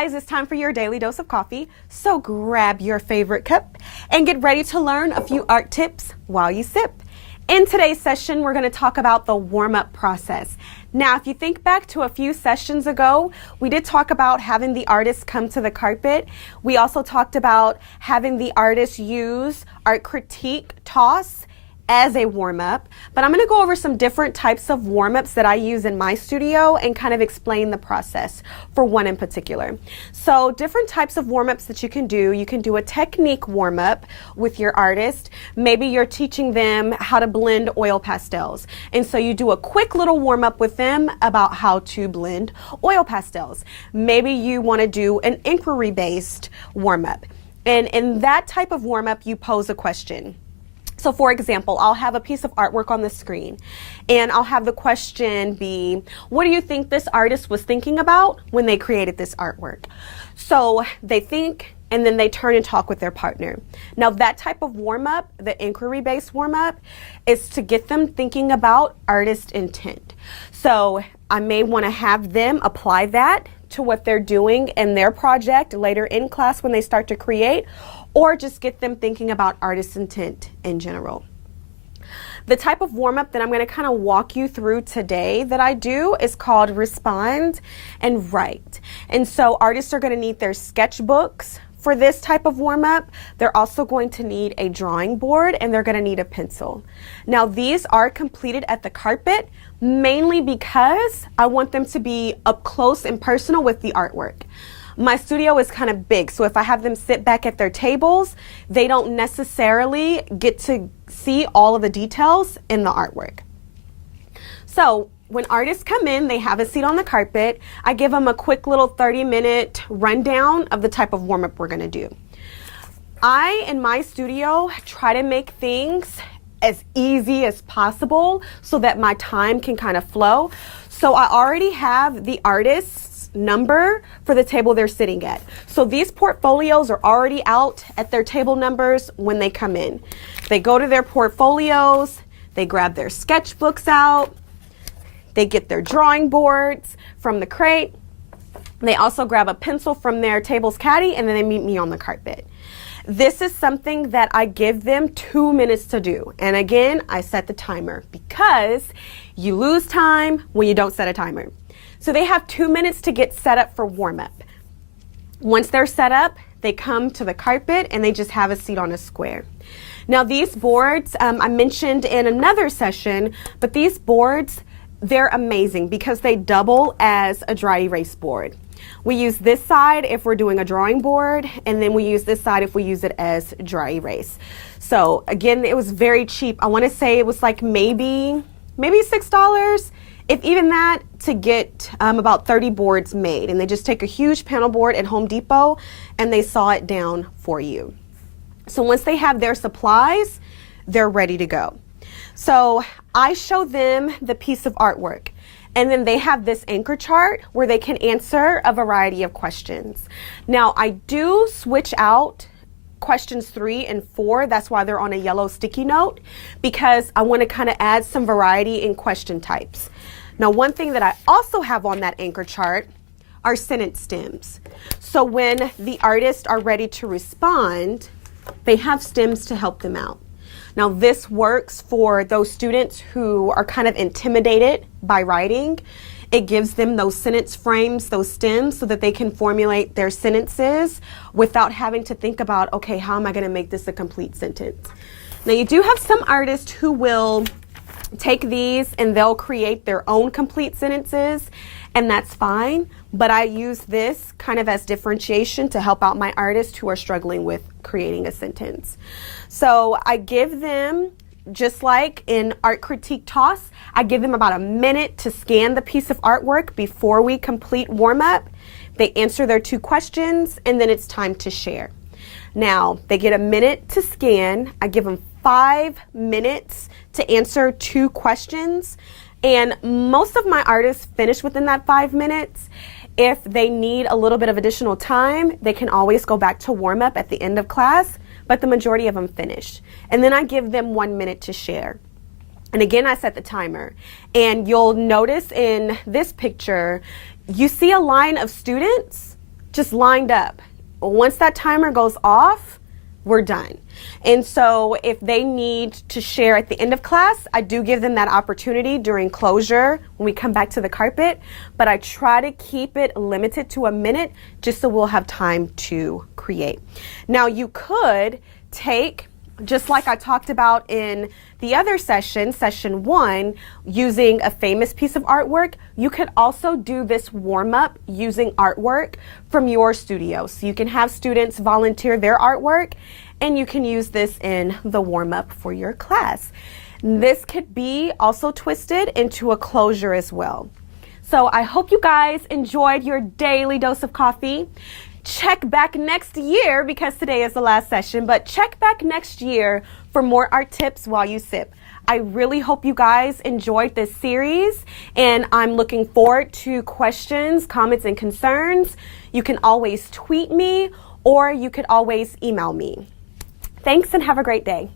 guys, it's time for your daily dose of coffee. So grab your favorite cup and get ready to learn a few art tips while you sip. In today's session, we're going to talk about the warm-up process. Now, if you think back to a few sessions ago, we did talk about having the artist come to the carpet. We also talked about having the artist use art critique toss as a warm-up, but I'm going to go over some different types of warm-ups that I use in my studio and kind of explain the process for one in particular. So different types of warm-ups that you can do. You can do a technique warm-up with your artist. Maybe you're teaching them how to blend oil pastels, and so you do a quick little warm-up with them about how to blend oil pastels. Maybe you want to do an inquiry-based warm-up, and in that type of warm-up you pose a question. So for example, I'll have a piece of artwork on the screen and I'll have the question be, what do you think this artist was thinking about when they created this artwork? So they think and then they turn and talk with their partner. Now that type of warm-up, the inquiry-based warm-up, is to get them thinking about artist intent. So I may want to have them apply that to what they're doing in their project later in class when they start to create, or just get them thinking about artist intent in general. The type of warm-up that I'm going to kind of walk you through today that I do is called respond and write. And so artists are going to need their sketchbooks for this type of warm-up. They're also going to need a drawing board and they're going to need a pencil. Now these are completed at the carpet mainly because I want them to be up close and personal with the artwork. My studio is kind of big, so if I have them sit back at their tables, they don't necessarily get to see all of the details in the artwork. So when artists come in, they have a seat on the carpet. I give them a quick little 30-minute rundown of the type of warm-up we're going to do. I, in my studio, try to make things as easy as possible so that my time can kind of flow. So I already have the artist's number for the table they're sitting at. So these portfolios are already out at their table numbers when they come in. They go to their portfolios, they grab their sketchbooks out, they get their drawing boards from the crate, they also grab a pencil from their table's caddy, and then they meet me on the carpet. This is something that I give them 2 minutes to do. And again, I set the timer because you lose time when you don't set a timer. So they have 2 minutes to get set up for warm-up. Once they're set up, they come to the carpet and they just have a seat on a square. Now these boards, I mentioned in another session, but these boards, they're amazing because they double as a dry erase board. We use this side if we're doing a drawing board, and then we use this side if we use it as dry erase. So again, it was very cheap. I want to say it was like maybe $6, if even that, to get about 30 boards made. And they just take a huge panel board at Home Depot and they saw it down for you. So once they have their supplies, they're ready to go. So I show them the piece of artwork, and then they have this anchor chart where they can answer a variety of questions. Now I do switch out questions 3 and 4, that's why they're on a yellow sticky note, because I want to kind of add some variety in question types. Now one thing that I also have on that anchor chart are sentence stems. So when the artists are ready to respond, they have stems to help them out. Now this works for those students who are kind of intimidated by writing. It gives them those sentence frames, those stems, so that they can formulate their sentences without having to think about, okay, how am I going to make this a complete sentence? Now you do have some artists who will take these and they'll create their own complete sentences, and that's fine, but I use this kind of as differentiation to help out my artists who are struggling with creating a sentence. So I give them, just like in art critique toss, I give them about a minute to scan the piece of artwork before we complete warm-up. They answer their 2 questions, and then it's time to share. Now, they get a minute to scan. I give them 5 minutes to answer 2 questions, and most of my artists finish within that 5 minutes. If they need a little bit of additional time, they can always go back to warm-up at the end of class, but the majority of them finish. And then I give them 1 minute to share. And again, I set the timer. And you'll notice in this picture, you see a line of students just lined up. Once that timer goes off, we're done. And so if they need to share at the end of class, I do give them that opportunity during closure when we come back to the carpet, but I try to keep it limited to a minute just so we'll have time to create. Now you could take, just like I talked about in the other session, session 1, using a famous piece of artwork, you could also do this warm-up using artwork from your studio. So you can have students volunteer their artwork and you can use this in the warm-up for your class. This could be also twisted into a closure as well. So I hope you guys enjoyed your daily dose of coffee. Check back next year, because today is the last session, but check back next year for more art tips while you sip. I really hope you guys enjoyed this series, and I'm looking forward to questions, comments, and concerns. You can always tweet me or you could always email me. Thanks and have a great day.